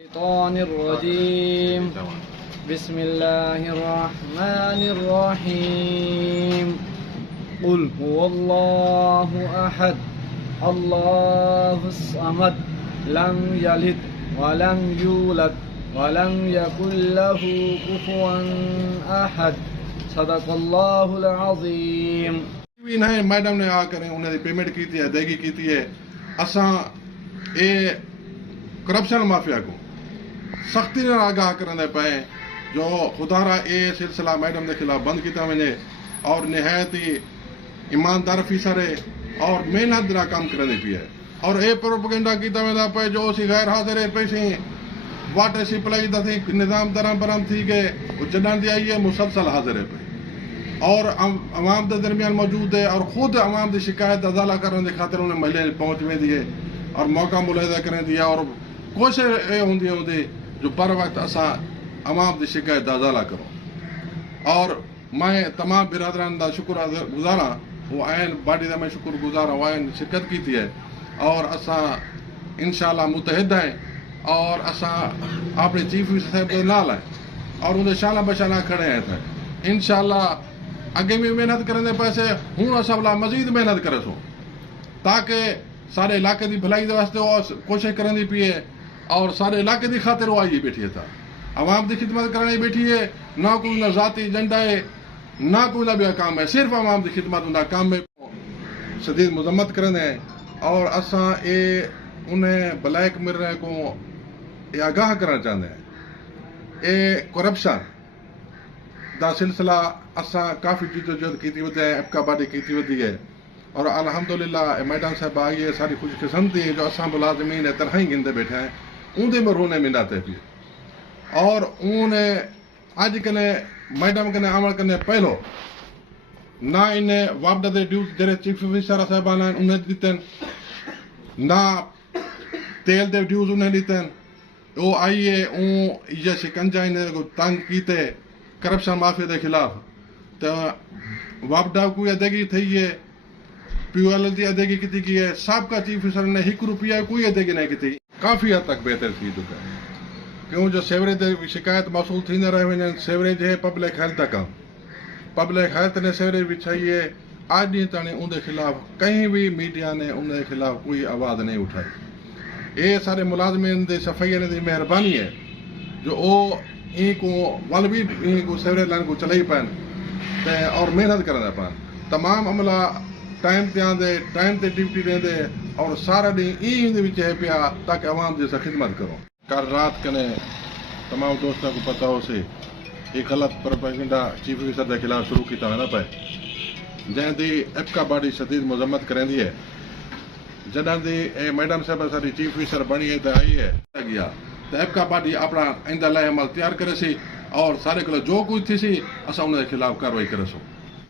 الشيطان الرجيم بسم الله الرحمن الرحيم قل هو الله أحد الله الصمد لم يلد ولم يولد ولم يكن له كفوا أحد صدق الله العظيم. میڈم نے آ کر انہیں پیمنٹ کی تھی ادائیگی کی تھی اساں اے کرپشن مافیا کو سختی نے آگاہ کرنے پے جو خدا را اے سلسلہ میڈم کے خلاف بند کیتا ونے اور نہایت ہی ایماندار افیسر ہے اور محنت را کام کرنے پی ہے اور اے پروپیگنڈا کیتا ویندا پے جو اسی غیر حاضر ہے پیسے واٹر سپلائی دا تھی نظام درام برام تھی گئے وہ جڈان دی آئی ہے مسلسل حاضر ہے پہ اور عوام کے درمیان موجود ہے اور خود عوام کی شکایت ازالہ کرنے کی خاطر انہیں محلے پہنچ وی ہے اور موقع ملاحظہ کریں دیا اور کوشش یہ ہوں جو پر وقت اصا عوام کی شکایت ازالہ کروں اور میں تمام برادران کا شکر گزار ہاں وہ آئین باڈی کا میں شکر گزار ہوں آئین شرکت کی تھی ہے اور اصا انشاءاللہ متحد ہیں اور اصا اپنے چیف صاحب کے نال ہیں اور انہیں شانہ بشانہ کھڑے ہیں انشاءاللہ اگے بھی محنت کرنے پیسے ہوں اصلا مزید محنت کرے سو تاکہ سارے علاقے کی بھلائی واسطے کوشش کرنے پی ہے اور سارے علاقے کی خاطر وہ آئی بیٹھی ہے عوام کی خدمت کرنے بیٹھی ہے نہ کوئی نہ ذاتی ایجنڈا ہے نہ کوئی نہ بھی کام ہے صرف عوام کی خدمت ان کام میں شدید مذمت کرنے اور اساں اے انہیں بلیک میلر کو آگاہ کرنا چاہتے ہیں اے کرپشن دا سلسلہ اساں کافی جدوجہد کی ودی ہے ابکا باڈی کی ودی ہے اور الحمدللہ میڈم صاحب آئی ہے ساری خوش قسمتی ہے جو اساں ملازمین تنہائی گندے بیٹھے ہیں اندے میں رونے مناتے بھی اور انہیں اج کنے میڈم کنے عمل کرنے پہلو نہ انہیں وابڈ دے ڈیوز جڑے چیف آفیسر صاحبان ہیں انہیں دیتے نہ تیل دے ڈیوز انہیں دیتے وہ آئیے یہ شکنجا انہیں تنگ کیتے کرپشن مافیا کے خلاف تو وابڈا کوئی ادائیگی تھی ہے پی او ایل کی ادائیگی کی ہے سابقہ چیف آفیسر نے 1 روپیہ کوئی ادائیگی نہیں کی کافی حد تک بہتر تھی چکا ہے کیوں جو سیوریج شکایت موصول تھی نہ رہے ہیں سیوریج ہے پبلک ہیلتھ کا کام پبلک ہیلتھ نے سیوریج بچھائی ہے آج ڈی تانی ان کے خلاف کہیں بھی میڈیا نے ان کے خلاف کوئی آواز نہیں اٹھائی یہ سارے ملازمین دے صفائی نے دی مہربانی ہے جو این کو ول بھی این کو سیوریج لائن کو چلائی پائیں اور محنت کرنا پائیں تمام عملہ ٹائم تے آندے ٹائم تے ڈیوٹی دے اور سارا ڈی این ہے پیا تاکہ عوام جیسا خدمت کرو کل رات کنے تمام دوستوں کو پتہ ہو سے ایک غلط پروپیگنڈا چیف آفیسر کے خلاف شروع کیتا نہ پائے جن دی ابکا باڈی شدید مذمت کریں دی ہے جداں دی میڈم صاحب ساری چیف آفیسر بنی ہے تے آئی ہے گیا تو ابکا باڈی اپنا آئندہ لائے عمل تیار کرے سی اور سارے کو جو کچھ تھی سی اسا ان کے خلاف کاروائی کرے سو